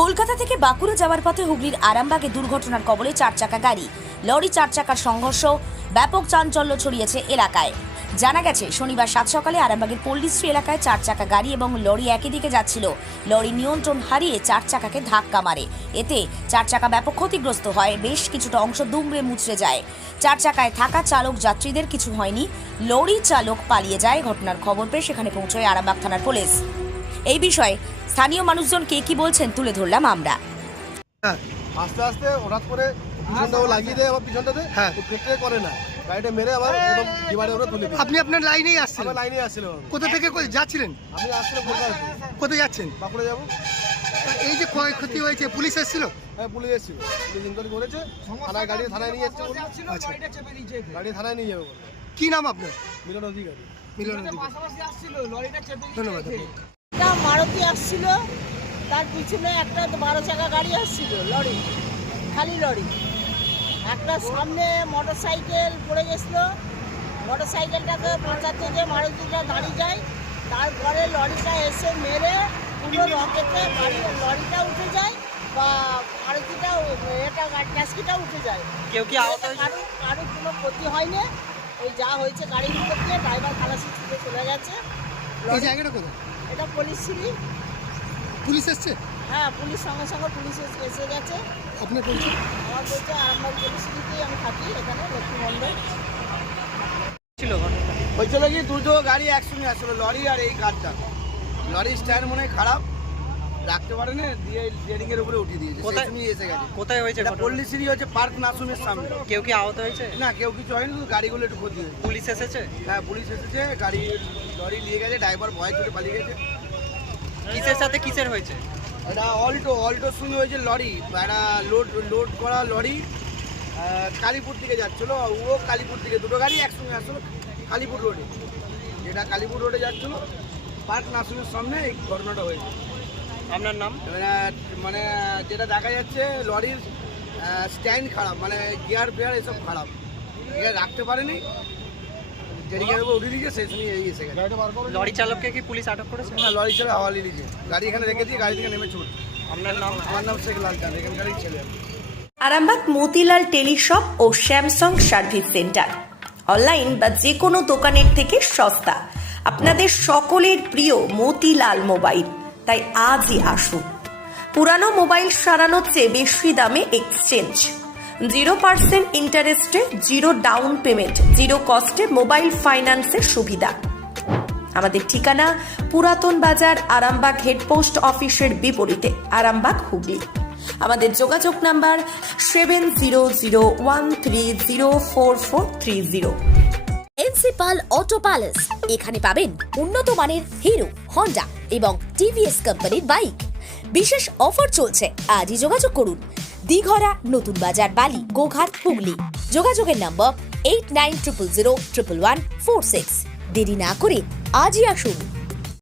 কলকাতা থেকে বাঁকুড়া যাওয়ার পথে হুগলির আরামবাগে দুর্ঘটনার কবলে 4 চাকা গাড়ি লরি 4 চাকার সংঘর্ষ ব্যাপক চাঞ্চল্য ছড়িয়েছে এলাকায়। জানা গেছে শনিবার সাত সকালে আরামবাগের পল্লীশ্রী এলাকায় 4 চাকা গাড়ি এবং লরি একই দিকে যাচ্ছিল। লরি নিয়ন্ত্রণ হারিয়ে 4 চাকাকে ধাক্কা মারে। এতে 4 চাকা ব্যাপক ক্ষতিগ্রস্ত হয়, বেশ কিছুটা অংশ দুমড়ে মুচড়ে যায়। 4 চাকায় থাকা চালক যাত্রীদের কিছু হয়নি। লরি চালক পালিয়ে যায়। ঘটনার খবর পেয়ে সেখানে পৌঁছয় আরামবাগ থানার পুলিশ। এই বিষয়ে স্থানীয় মানুষজন কে কি বলছেন তুলে ধরলাম আমরা। আস্তে আস্তে হঠাৎ করে পিছনটাও লাগিয়ে দেয়, আবার পিছনটাতে ব্রেকটা করে না, গাড়িটা মেরে আবার একদম ডিভাইডের উপরে তুলে দিই। আপনি আপনার লাইনেই আসছিলেন? আমার লাইনে আসছিলাম। কোথা থেকে যাচ্ছিলেন? আমি আসছিলাম কলকাতা থেকে। কোথায় যাচ্ছেন? বাঁকুড়া যাবো। এই যে ক্ষয়ক্ষতি হয়েছে, পুলিশ এসেছিল? হ্যাঁ, পুলিশ এসেছিল, পুলিশ ইনকোয়ারি করেছে, থানায় গাড়ি থানায় নিয়ে এসছে। আচ্ছা, গাড়ি থানায় নিয়ে যাবে বলে। কি নাম আপনার? মিলন অধিকারী। মিলন অধিকারী। ধন্যবাদ। একটা মারুতি আসছিল, তার পিছনে একটা 12 চাকা গাড়ি আসছিল, লরি, খালি লরি। একটা সামনে মোটরসাইকেল পড়ে গেছিল, মোটরসাইকেলটাকে বাঁচাতে যে মারুতিটা দাঁড়িয়ে যায়, তারপরে লরিটা এসে মেরে পুরো রকেটে লরিটা উঠে যায় বা মারুতিটা এটা ট্যাক্সিটা উঠে যায়। কেউ কি আহত হয়েছে? কারো কোনো ক্ষতি হয়নি। ওই যা হয়েছে গাড়ির ভিতর দিয়ে ড্রাইভার খালাসি ছুটে চলে গেছে। এই জায়গাটা কোথায়? এটা পল্লীশ্রী। পুলিশ এসছে? হ্যাঁ, পুলিশ সঙ্গে সঙ্গে পুলিশ এসে গেছে। আপনার পরিচয়? আমার বলছে আরামবাগ পল্লীশ্রীতেই আমি থাকি, এখানে লক্ষ্মী মন্ডল। ছিল ঘটনা হয়েছিল কি, দুটো গাড়ি একসঙ্গে আসলো, লরি আর এই কারটা। লরি স্ট্যান্ড মনে হয় খারাপ, রাখতে পারে না, দিয়ে রেডিং এর উপরে উঠিয়ে দিয়েছে। কোথায়? সেই এসে গেছে। কোথায় হয়েছে এটা ঘটনা? পল্লীশ্রী হচ্ছে পার্ক নাসুমের সামনে। কেউ কি আহত হয়েছে? না, কেউ কিছু হয়নি, শুধু গাড়িগুলো একটু ক্ষতি হয়েছে। পুলিশ এসেছে? হ্যাঁ, পুলিশ এসেছে, গাড়ি লরি নিয়ে গেছে, ড্রাইভার ভয় ছুটে পালিয়ে গেছে। কিসের সাথে কিসের হয়েছে? এটা অল্টোর সঙ্গে হয়েছে লরি, একটা লোড করা লরি কালীপুর থেকে যাচ্ছিলো, ও কালীপুর থেকে, দুটো গাড়ি একসঙ্গে আসলো কালীপুর রোডে। যেটা কালীপুর রোডে যাচ্ছিলো পার্ক নাসুমের সামনে এই ঘটনাটা হয়েছে। আপনার নাম? মানে যেটা দেখা যাচ্ছে লরির স্ট্যান্ড খারাপ, মানে গিয়ার ফেয়ার এসব খারাপ, গিয়ার রাখতে পারেনি, গিয়ার উপর উঠে দিয়েছে, সেই সময় এই এসে গেছে। লরি চালককে কি পুলিশ আটক করেছে? না, লরি ছেড়ে হাওয়া নিয়ে নিয়েছে, গাড়ি এখানে রেখে দিয়ে গাড়ি থেকে নেমে ছুট। আপনার নাম? আমার নাম শেখ লাল চাঁদ, এখানকারই ছেলে। আরামবাগ মতিলাল টেলিশপ ও স্যামসাং সার্ভিস সেন্টার অনলাইন বা যে কোনো দোকানের থেকে সস্তা। আপনাদের সকলের প্রিয় মতিলাল মোবাইল, তাই আজই আসুন। পুরানো মোবাইল সারানোর চেয়ে বেশি দামে এক্সচেঞ্জ, 0% ইন্টারেস্টে, 0 ডাউন পেমেন্ট, 0 কস্টে মোবাইল ফাইন্যান্সের সুবিধা। আমাদের ঠিকানা পুরাতন বাজার, আরামবাগ হেডপোস্ট অফিসের বিপরীতে, আরামবাগ, হুগলি। আমাদের যোগাযোগ নাম্বার 7001304430। প্রিন্সিপাল অটো প্যালেস, এখানে পাবেন উন্নত মানের হিরো, হন্ডা এবং টিভিএস কোম্পানির বাইক। বিশেষ অফার চলছে, আজই যোগাযোগ করুন। দিঘরা, নতুন বাজার, বালি, গোঘাট, হুগলি। যোগাযোগের নম্বর 8900011146। দেরি না করে আজই আসুন।